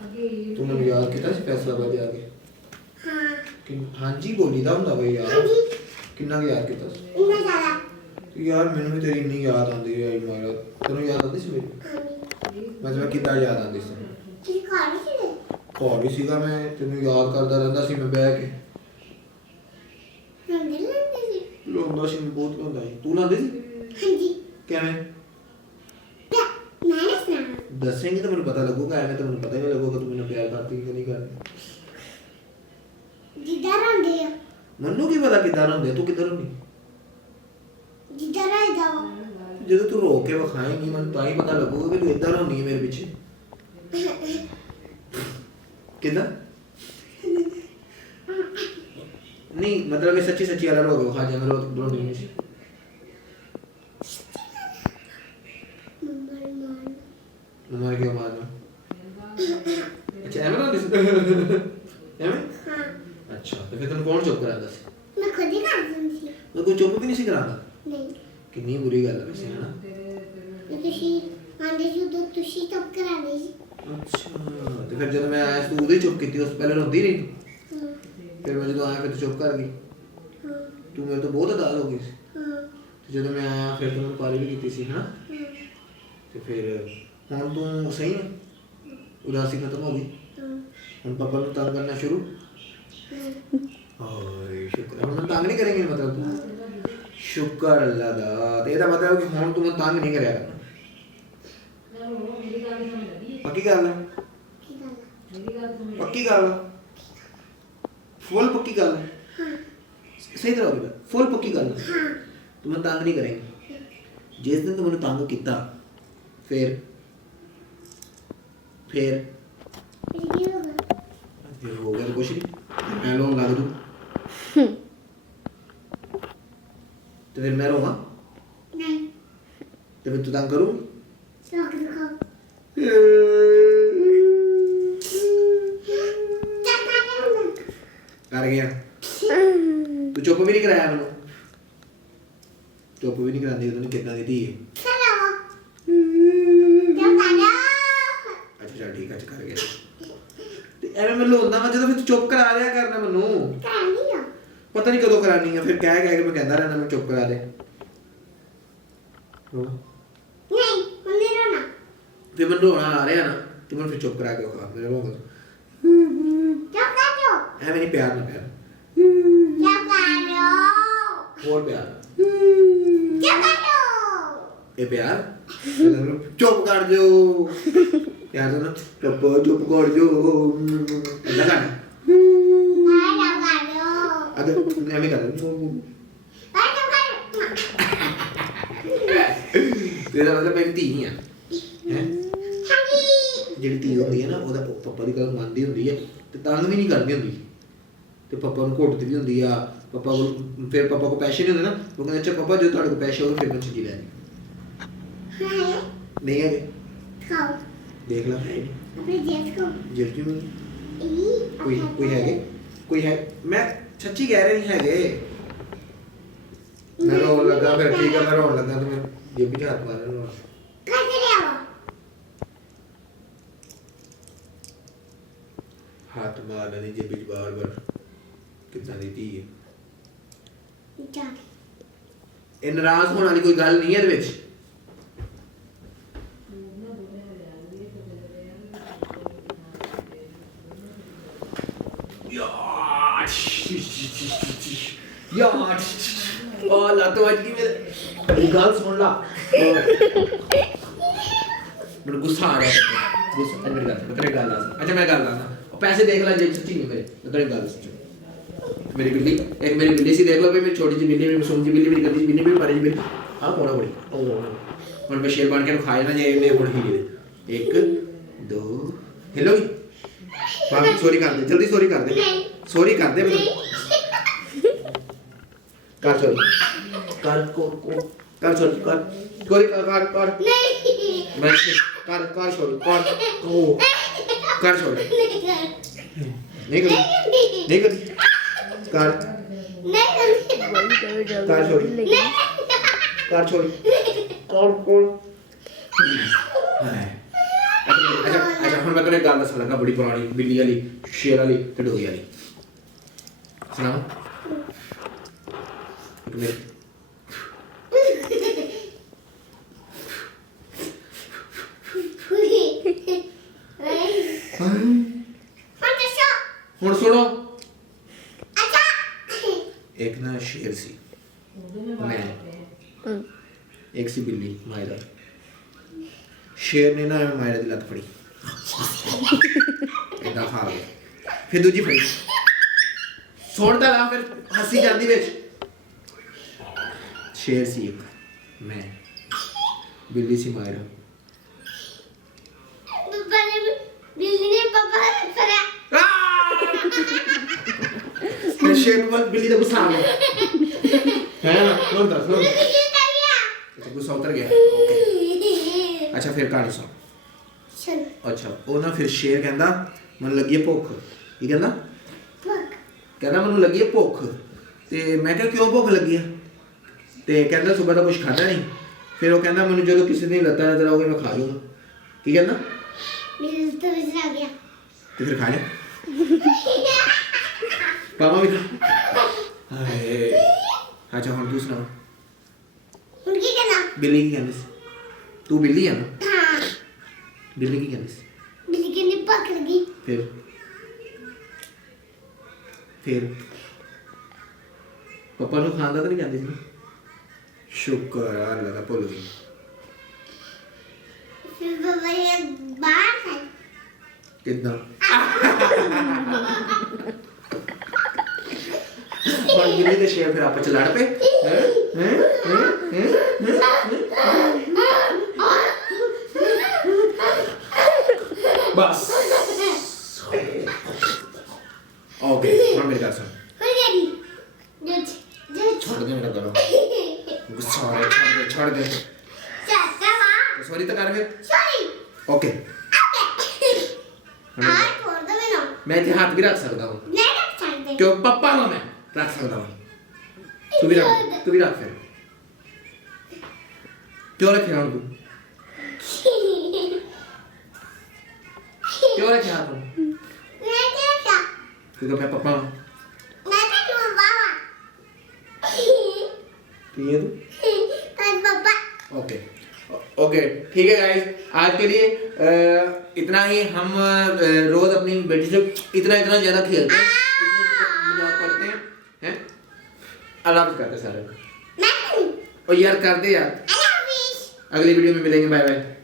तू मैंने याद किया सी फैसलाबाद जाके हाँ जी बोली दा हुंदा बई यार किन्ना क याद किया यार मैंने भी तेरी इन्नी याद आती है मारा तेनों याद आती सी मेरी मतलब कितना याद आती सी घर ही सीगा मैं तेनों याद करता रहता सी मैं बह के लोंदा सी बहुत लोंदा सी तू लांदी सी किवें दसेंगी तो मुझे पता लगूगा ऐਵੇਂ तो मुझे पता ही नहीं लगूगा तू मैंने प्यार करती कि नहीं करती जिधर होंदे आ मन्नू की पता किधर होंदे तू किधर होंदी जिधर आ जाओ ਜਦੋਂ ਤੂੰ ਰੋ ਕੇ ਵਿਖਾਏਂਗੀ ਮੈਨੂੰ ਤਾਂ ਹੀ ਪਤਾ ਲੱਗੂਗਾ ਕਿ ਤੂੰ ਇੱਧਰ ਹੋਣੀ ਹੈ ਮੇਰੇ ਪਿੱਛੇ ਕਿਦਾਂ ਨਹੀਂ ਮਤਲਬ ਕਿ ਸੱਚੀ ਸੱਚੀ ਵਾਲਾ ਰੋ ਕੇ ਵਿਖਾ ਜਾ ਮੇਰੇ ਰੋਣੀ ਨਹੀਂ ਸੀ ਮਮਾ ਕੀ ਮਾਰਨਾ ਅੱਛਾ ਐਵੇਂ ਨਾ ਦਿਸ ਐਵੇਂ ਅੱਛਾ ਤੇ ਫਿਰ ਤੈਨੂੰ ਕੌਣ ਚੁੱਪ ਕਰਾਉਂਦਾ ਸੀ मैं खुद ही कर दूंगी ਮੈਂ ਕੋਈ ਚੁੱਪ ਵੀ ਨਹੀਂ ਸੀ ਕਰਾਉਂਦਾ नहीं ਕਿੰਨੀ ਬੁਰੀ ਗੱਲ ਹੈ ਵੈਸੇ ਹੈ ਨਾ मैं तुसी आंदे जो तो तुसी तब करा दे ਅੱਛਾ ਤੇ ਫਿਰ ਜਦੋਂ ਮੈਂ ਆਇਆ ਤੂੰ ਉਦੋਂ ਹੀ ਚੁੱਪ ਕੀਤੀ ਉਸ ਪਹਿਲੇ ਰੋਂਦੀ ਨਹੀਂ हां ਫਿਰ ਮੈਂ ਜਦੋਂ ਆਇਆ ਫਿਰ ਤੂੰ ਚੁੱਪ ਕਰ ਗਈ हां ਤੂੰ ਮੇਰੇ ਤੋਂ ਬਹੁਤ ਅਦਾਲ ਹੋ ਗਈ ਸੀ हां ਤੇ ਜਦੋਂ ਮੈਂ ਆਇਆ ਫਿਰ ਤੂੰ ਮੈਨੂੰ ਪਾਰੀ ਵੀ ਕੀਤੀ ਸੀ ਹਨਾ ਤੇ ਫਿਰ ਹੁਣ ਤੂੰ ਸਹੀ ਹੈ ਉਦਾਸੀ ਖਤਮ ਹੋ ਗਈ ਹੁਣ ਪਾਪਾ ਨੂੰ ਤੰਗ ਕਰਨਾ ਸ਼ੁਰੂ ਹਾਏ ਸ਼ੁਕਰ ਹੁਣ ਮੈਂ ਤੰਗ ਨਹੀਂ ਕरेंगे मतलब ਤੂੰ ਸ਼ੁਕਰ ਅੱਲਾ ਦਾ ਤੇ ਇਹਦਾ ਮਤਲਬ ਕਿ ਹੁਣ ਤੂੰ ਮੈਨੂੰ ਤੰਗ ਨਹੀਂ ਕਰਿਆ ਕਰਨਾ ਪੱਕੀ ਗੱਲ ਹੈ ਪੱਕੀ ਗੱਲ ਫੁੱਲ ਪੱਕੀ ਗੱਲ ਸਹੀ ਤਰ੍ਹਾਂ ਹੋਗੀ ਫੁੱਲ ਪੱਕੀ ਗੱਲ ਤੂੰ ਮੈਨੂੰ ਤੰਗ ਨਹੀਂ ਕਰੇਂਗੀ ਜਿਸ ਦਿਨ ਤੂੰ ਮੈਨੂੰ ਤੰਗ ਕੀਤਾ ਫਿਰ फिर ये होगा फिर हो गया तो कुछ नहीं मैं लोग लग दूँ तो फिर मैं रोगा नहीं तो फिर तू तंग करूँ रोक रखो कर गया तू चुप भी नहीं कराया मैंने चुप भी नहीं कराती तूने कितना दी थी चलो जब आजा अच्छा चल ठीक है कर गया ਤੇ ਐਵੇਂ ਮੈਂ ਲੋਂਦਾ ਮੈਂ ਜਦੋਂ ਫਿਰ ਤੂੰ ਚੁੱਪ ਕਰਾ ਦਿਆ ਕਰਨਾ ਮੈਨੂੰ करानी हो ਪਤਾ ਨਹੀਂ ਕਦੋਂ ਕਰਾਨੀ ਆ ਫਿਰ ਕਹਿ ਕੇ ਮੈਂ ਕਹਿੰਦਾ ਰਹਿਣਾ ਮੈਂ ਚੁੱਪ ਕਰਾ ਦੇ नहीं मम्मी रोना ਫਿਰ ਮੈਨੂੰ ਰੋਣਾ ਆ ਰਿਹਾ ਨਾ ਤੂੰ ਮੈਨੂੰ ਫਿਰ ਚੁੱਪ ਕਰਾ ਕੇ ਖਾ ਮੇਰੇ ਰੋਂਗਾ जब करो ਐਵੇਂ ਨਹੀਂ ਪਿਆਰ ਨਾ ਪਿਆਰ जब करो ਹੋਰ ਪਿਆਰ जब करो ਇਹ ਪਿਆਰ ਚੁੱਪ ਕਰ ਜੋ ਪਿਆਰ ਨਾ ਚੁੱਪ ਕਰ ਜੋ ਅੱਲਾ ਕਰ ਅਗਰ ਐਵੇਂ ਕਰ ਤੇਰਾ ਮਤਲਬ ਮੇਰੀ ਧੀ ਆ ਹੈ ਜਿਹੜੀ ਧੀ ਹੁੰਦੀ ਹੈ ਨਾ ਉਹਦਾ ਪਾਪਾ ਦੀ ਗੱਲ ਮੰਨਦੀ ਹੁੰਦੀ ਹੈ ਤੇ ਤੰਗ ਵੀ ਨਹੀਂ ਕਰਦੀ ਹੁੰਦੀ ਤੇ ਪਾਪਾ ਨੂੰ ਘੁੱਟਦੀ ਵੀ ਹੁੰਦੀ ਆ ਪਾਪਾ ਕੋਲ ਫਿਰ ਪਾਪਾ ਕੋਲ ਪੈਸੇ ਨਹੀਂ ਹੁੰਦੇ ਨਾ ਉਹ ਕਹਿੰਦੇ ਅੱਛਾ ਪਾਪਾ ਜੇ ਤੁਹਾਡੇ ਕੋਲ ਪੈਸੇ ਹੋਣ ਫਿਰ ਮੈਂ ਚੀਜ਼ ਲੈ ਨਹੀਂ ਹੈਗੇ खाओ ਦੇਖ ਲੈ अपने जेब को ਜੇਬ ਕਿਉਂ ਨਹੀਂ ਕੋਈ ਹੈਗੇ ਕੋਈ ਹੈ ਮੈਂ ਸੱਚੀ ਕਹਿ ਰਿਹਾ ਨਹੀਂ ਹੈਗੇ ਮੈਂ ਰੋਣ ਲੱਗਾ ਫਿਰ ਠੀਕ ਹੈ ਮੈਂ ਰੋਣ ਲੱਗਾ ਤੇ ਮੈਂ ਜੇਬ ਵਿੱਚ ਹੱਥ ਮਾਰਨ ਰੋਣ कैसे ले आओ ਹੱਥ ਮਾਰਨਾ ਨਹੀਂ ਜੇਬ ਵਿੱਚ ਬਾਰ-ਬਾਰ ਕਿੱਦਾਂ ਦੀ ਧੀ ਹੈ चल ਇਹ ਨਾਰਾਜ਼ ਹੋਣ ਵਾਲੀ ਕੋਈ ਗੱਲ ਨਹੀਂ ਹੈ ਇਹਦੇ ਵਿੱਚ यार ला तो आज की मेरी गाल सुन ला मेरे गुस्सा आ रहा है गुस्सा मेरी गाल तेरी गाल अच्छा मैं गाल और पैसे देख ला जेब सच्ची नहीं मेरे तेरी गाल मेरी बिल्ली एक मेरी बिल्ली सी देख लो भाई मेरी छोटी सी बिल्ली मेरी सोनी सी बिल्ली मेरी गंदी सी बिल्ली मेरी पारी सी बिल्ली हां कोना बड़ी और मैं शेर बन के खाए ना जे मैं उड़ ही एक दो हेलो बाकी सॉरी कर दे जल्दी सॉरी कर दे सॉरी कर दे मतलब कर सॉरी कर को कर सॉरी कर सॉरी कर नहीं मैं कर सॉरी कर को कर सॉरी नहीं कर नहीं कर कर कर सॉरी कर सॉरी कौन कौन अच्छा अच्छा ਹੁਣ ਮੈਂ ਤੈਨੂੰ ਇੱਕ ਗੱਲ ਦੱਸਣ ਲੱਗਾ ਬੜੀ ਪੁਰਾਣੀ ਬਿੱਲੀ ਵਾਲੀ ਸ਼ੇਰ ਵਾਲੀ ਤੇ ਡੋਰੀ ਵਾਲੀ ਸੁਣਾਵਾਂ ਇੱਕ ਮਿੰਟ ਹੁਣ ਸੁਣੋ एक ना शेर सी मैं एक सी बिल्ली मायरा शेर ने ना मायरा दी लत फड़ी इतना खा गया फिर दूजी फड़ी छोड़ता रहा फिर हंसी जाती विच शेर सी एक मैं बिल्ली सी मायरा बिल्ली ने पापा करा मैं शेर पर बिल्ली का गुस्सा आ गया है ना सुन गुस्सा उतर गया ओके अच्छा फिर कहानी सुन अच्छा ਉਹ ਨਾ ਫਿਰ ਸ਼ੇਰ ਕਹਿੰਦਾ ਮੈਨੂੰ ਲੱਗੀ ਹੈ ਭੁੱਖ ਕੀ ਕਹਿੰਦਾ ਕਹਿੰਦਾ ਮੈਨੂੰ ਲੱਗੀ ਹੈ ਭੁੱਖ ਤੇ ਮੈਂ ਕਿਹਾ ਕਿਉਂ ਭੁੱਖ ਲੱਗੀ ਹੈ ਤੇ ਕਹਿੰਦਾ ਸਵੇਰ ਦਾ ਕੁਝ ਖਾਦਾ ਨਹੀਂ ਫਿਰ ਉਹ ਕਹਿੰਦਾ ਮੈਨੂੰ ਜਦੋਂ ਕਿਸੇ ਦਿਨ ਲੱਤਾਂ ਨਜ਼ਰ ਆਉਗੀ ਮੈਂ ਖਾ ਲੂੰਗਾ ਕੀ ਕਹਿੰਦਾ ਮੇਰੇ ਤੋਂ ਵੀ ਆ ਗਿਆ ਤੇ ਫਿਰ ਖਾ ਲਿਆ ਪਾਪਾ ਵੀ ਹਾਏ ਅੱਛਾ ਹੁਣ ਤੂੰ ਸੁਣਾ ਹੁਣ ਕੀ ਕਰਨਾ ਬਿੱਲੀ ਕੀ ਕਹਿੰਦੀ ਸੀ ਤੂੰ ਬਿੱਲੀ ਆ ਨਾ ਹਾਂ ਬਿੱਲੀ ਕੀ ਕਹਿੰਦੀ ਸੀ ਬਿੱਲੀ ਕਹਿੰਦੀ ਭੁੱਖ ਲੱਗੀ ਫਿਰ ਪਾਪਾ ਨੂੰ ਖਾਂਦਾ ਤਾਂ ਨਹੀਂ ਜਾਂਦੀ ਸੀ ਸ਼ੁਕਰ ਆ ਅੱਲਾ ਦਾ ਭੁੱਲ ਗਈ ਫਿਰ ਬਾਬਾ ਇਹ ਬਾਹਰ ਹੈ ਕਿੱਦਾਂ ਹੁਣ ਬਿੱਲੀ ਤੇ ਸ਼ੇਰ ਫਿਰ ਆਪਸ ਚ ਲੜ ਪਏ ਬਸ ਓਕੇ ਹੁਣ ਮੇਰੀ ਗੱਲ ਸੁਣ ਹੋ ਗਈ ਜੱਜ ਛੱਡ ਦੇ ਮੇਰਾ ਗਲਾ ਗੁੱਸਾ ਆ ਰਿਹਾ ਛੱਡ ਦੇ ਚਾਚਾ ਵਾ ਸੌਰੀ ਤਾਂ ਕਰ ਫਿਰ ਸੌਰੀ ਓਕੇ ਆ ਛੋੜ ਦੋ ਮੈਨੂੰ ਮੈਂ ਇੱਥੇ ਹੱਥ ਵੀ ਰੱਖ ਸਕਦਾ ਹਾਂ ਨਹੀਂ ਰੱਖ ਸਕਦੇ ਕਿਉਂ ਪप्पा ਨੂੰ ਮੈਂ ਰੱਖ ਸਕਦਾ ਹਾਂ ਤੂੰ ਵੀ ਰੱਖ ਫਿਰ ਕਿਉਂ ਰੱਖਿਆ ਹੁਣ ਤੂੰ ਕਿਉਂ ਰੱਖਿਆ ਤੂੰ ਮੈਂ ਕਿਹਾ ਕਿਉਂਕਿ ਮੈਂ ਪप्पा हूं मैं तो क्यों बाबा ठीक है तू कल पापा ओके ओके ठीक है गाइस आज के लिए इतना ही हम रोज अपनी बेटी से इतना ज्यादा खेलते हैं मजाक करते हैं अल्लाह हाफ़िज़ करते सारे मैं और यार करते यार अल्लाह हाफिज अगली वीडियो में मिलेंगे बाय बाय